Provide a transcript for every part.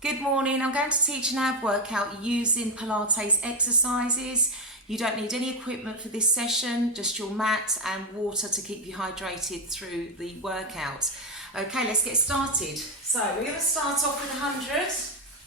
Good morning. I'm going to teach an ab workout using Pilates exercises. You don't need any equipment for this session, just your mat and water to keep you hydrated through the workout. Okay, let's get started. So we're going to start off with 100.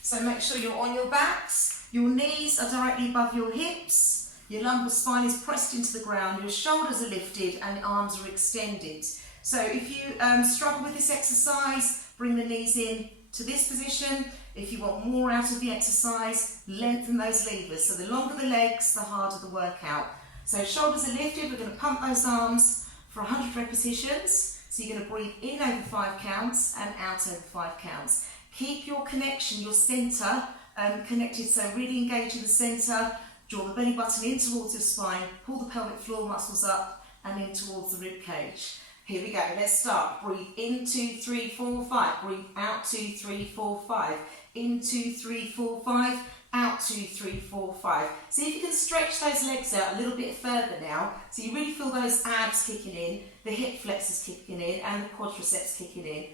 So make sure you're on your backs. Your knees are directly above your hips. Your lumbar spine is pressed into the ground. Your shoulders are lifted and the arms are extended. So if you struggle with this exercise, bring the knees in to this position. If you want more out of the exercise, lengthen those levers. So the longer the legs, the harder the workout. So shoulders are lifted, we're going to pump those arms for 100 repetitions. So you're going to breathe in over 5 counts and out over 5 counts. Keep your connection, your centre connected, so really engage in the centre. Draw the belly button in towards your spine, pull the pelvic floor muscles up and in towards the rib cage. Here we go, let's start. Breathe in, 2, 3, 4, 5. Breathe out, 2, 3, 4, 5. In, 2, 3, 4, 5. Out, 2, 3, 4, 5. See if you can stretch those legs out a little bit further now. So you really feel those abs kicking in, the hip flexors kicking in, and the quadriceps kicking in.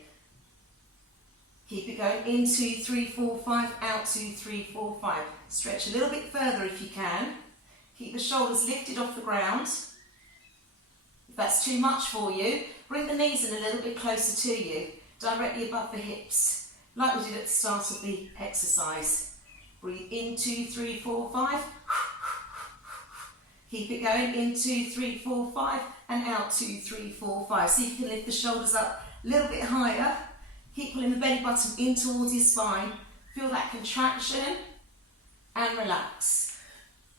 Keep it going. In, 2, 3, 4, 5. Out, 2, 3, 4, 5. Stretch a little bit further if you can. Keep the shoulders lifted off the ground. If that's too much for you, bring the knees in a little bit closer to you, directly above the hips, like we did at the start of the exercise. Breathe in, 2, 3, 4, 5. Keep it going. In, 2, 3, 4, 5. And out, 2, 3, 4, 5. See if you can lift the shoulders up a little bit higher. Keep pulling the belly button in towards your spine. Feel that contraction and relax.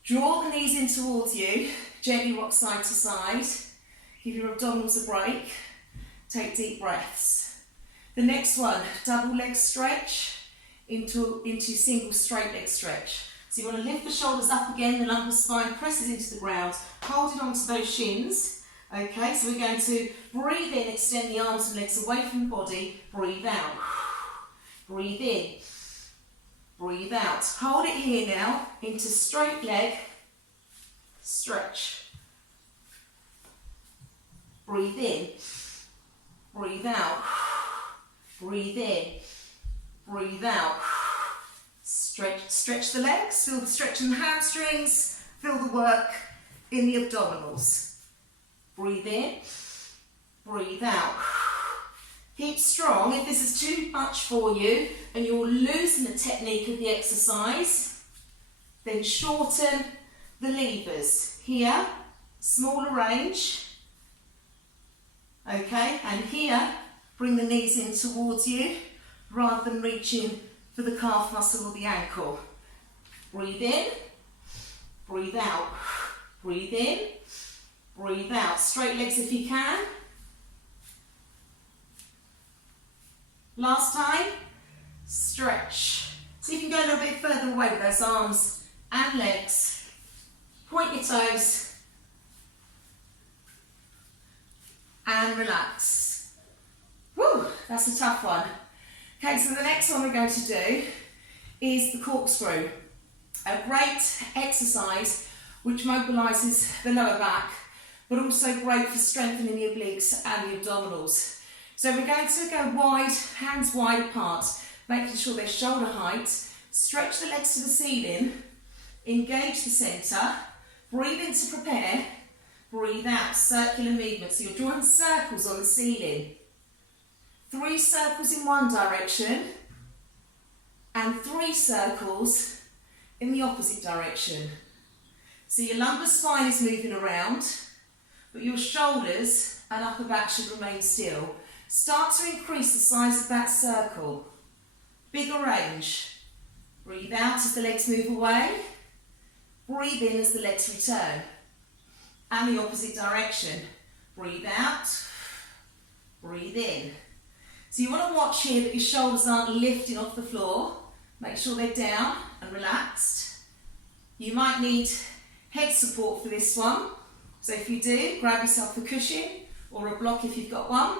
Draw the knees in towards you. Gently rock side to side. Give your abdominals a break. Take deep breaths. The next one, double leg stretch into single straight leg stretch. So you want to lift the shoulders up again, the lumbar spine presses into the ground, holding onto those shins. Okay, so we're going to breathe in, extend the arms and legs away from the body, breathe out. Breathe in, breathe out. Hold it here now, into straight leg, stretch. Breathe in, breathe out, breathe in, breathe out. Stretch the legs, feel the stretch in the hamstrings, feel the work in the abdominals. Breathe in, breathe out. Keep strong. If this is too much for you and you're losing the technique of the exercise, then shorten the levers. Here, smaller range. Okay, and here, bring the knees in towards you rather than reaching for the calf muscle or the ankle. Breathe in, breathe out, breathe in, breathe out. Straight legs if you can. Last time, stretch. So you can go a little bit further away with those arms and legs. Point your toes. And relax. Woo, that's a tough one. Okay, so the next one we're going to do is the corkscrew. A great exercise which mobilises the lower back, but also great for strengthening the obliques and the abdominals. So we're going to go wide, hands wide apart, making sure they're shoulder height. Stretch the legs to the ceiling, engage the centre, breathe in to prepare. Breathe out, circular movement. So you're drawing circles on the ceiling. 3 circles in one direction and 3 circles in the opposite direction. So your lumbar spine is moving around, but your shoulders and upper back should remain still. Start to increase the size of that circle. Bigger range. Breathe out as the legs move away. Breathe in as the legs return. And the opposite direction. Breathe out, breathe in. So you want to watch here that your shoulders aren't lifting off the floor. Make sure they're down and relaxed. You might need head support for this one. So if you do, grab yourself a cushion or a block if you've got one.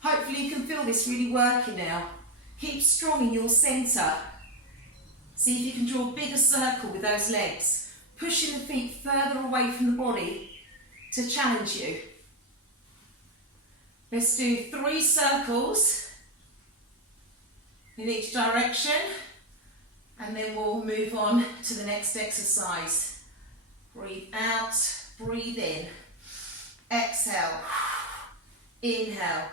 Hopefully you can feel this really working now. Keep strong in your centre. See if you can draw a bigger circle with those legs. Pushing the feet further away from the body to challenge you. Let's do 3 circles in each direction, and then we'll move on to the next exercise. Breathe out, breathe in, exhale, inhale,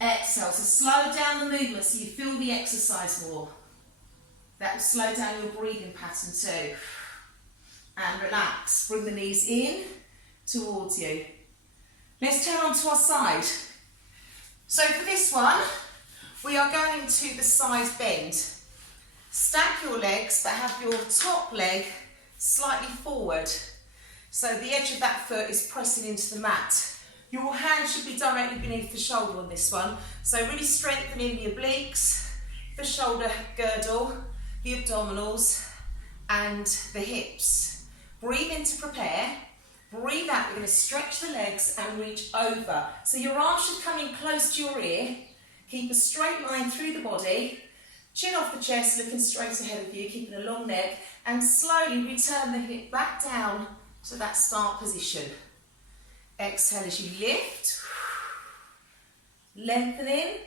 exhale. So slow down the movement so you feel the exercise more. That will slow down your breathing pattern too. And relax, bring the knees in towards you. Let's turn onto our side. So for this one, we are going to the side bend. Stack your legs, but have your top leg slightly forward. So the edge of that foot is pressing into the mat. Your hand should be directly beneath the shoulder on this one. So really strengthening the obliques, the shoulder girdle, the abdominals, and the hips. Breathe in to prepare. Breathe out, we're going to stretch the legs and reach over. So your arms should come in close to your ear. Keep a straight line through the body. Chin off the chest, looking straight ahead of you, keeping a long neck. And slowly return the hip back down to that start position. Exhale as you lift. Lengthening.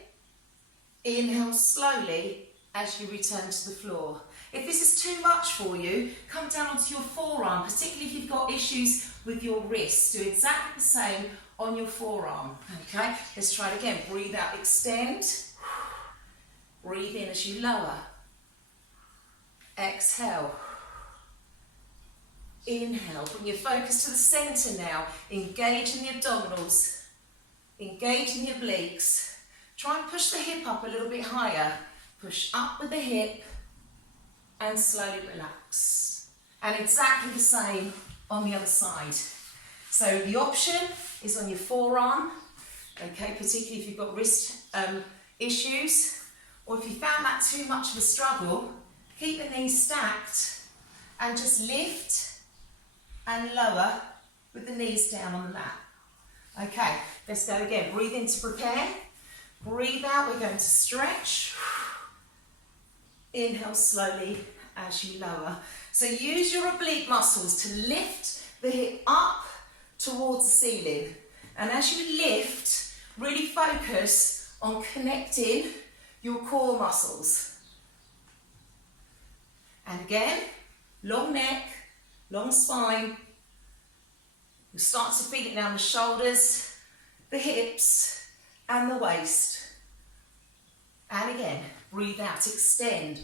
Inhale slowly as you return to the floor. If this is too much for you, come down onto your forearm, particularly if you've got issues with your wrists. Do exactly the same on your forearm. Okay, let's try it again. Breathe out, extend. Breathe in as you lower. Exhale. Inhale. Bring your focus to the centre now. Engage in the abdominals. Engage in the obliques. Try and push the hip up a little bit higher. Push up with the hip. And slowly relax. And exactly the same on the other side. So the option is on your forearm, okay, particularly if you've got wrist issues, or if you found that too much of a struggle, keep the knees stacked and just lift and lower with the knees down on the mat. Okay, let's go again. Breathe in to prepare. Breathe out, we're going to stretch. Inhale slowly as you lower. So use your oblique muscles to lift the hip up towards the ceiling. And as you lift, really focus on connecting your core muscles. And again, long neck, long spine. You start to feel it down the shoulders, the hips, and the waist. And again, breathe out, extend.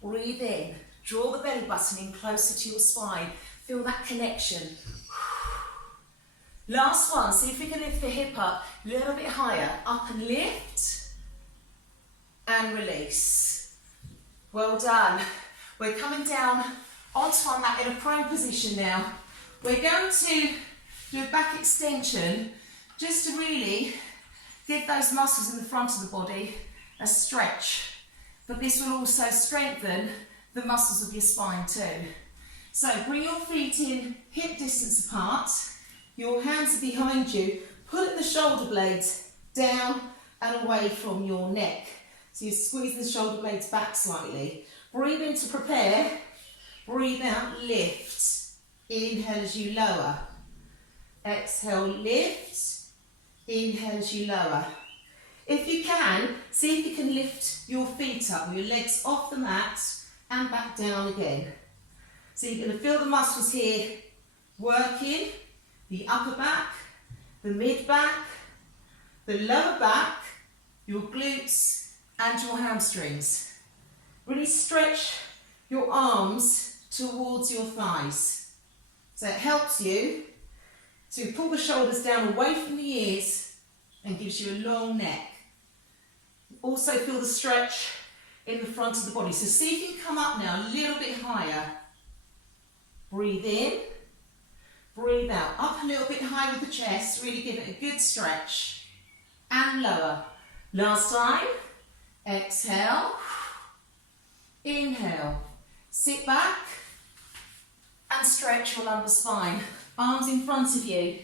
Breathe in, draw the belly button in closer to your spine. Feel that connection. Last one, see if we can lift the hip up a little bit higher. Up and lift, and release. Well done. We're coming down onto our mat in a prone position now. We're going to do a back extension just to really give those muscles in the front of the body a stretch. But this will also strengthen the muscles of your spine too. So bring your feet in hip distance apart. Your hands are behind you. Pulling the shoulder blades down and away from your neck. So you squeeze the shoulder blades back slightly. Breathe in to prepare. Breathe out, lift. Inhale as you lower. Exhale, lift. Inhale as you lower. If you can, see if you can lift your feet up, your legs off the mat and back down again. So you're going to feel the muscles here working, the upper back, the mid back, the lower back, your glutes and your hamstrings. Really stretch your arms towards your thighs. So it helps you to pull the shoulders down away from the ears and gives you a long neck. Also feel the stretch in the front of the body. So see if you can come up now a little bit higher. Breathe in, breathe out. Up a little bit high with the chest. Really give it a good stretch. And lower. Last time. Exhale. Inhale. Sit back and stretch your lumbar spine. Arms in front of you.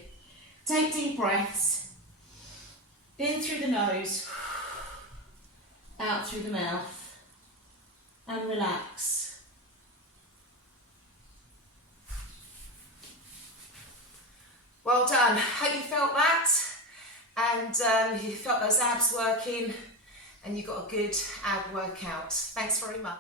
Take deep breaths. In through the nose. Out through the mouth. And relax. Well done. Hope you felt that and you felt those abs working and you've got a good ab workout. Thanks very much.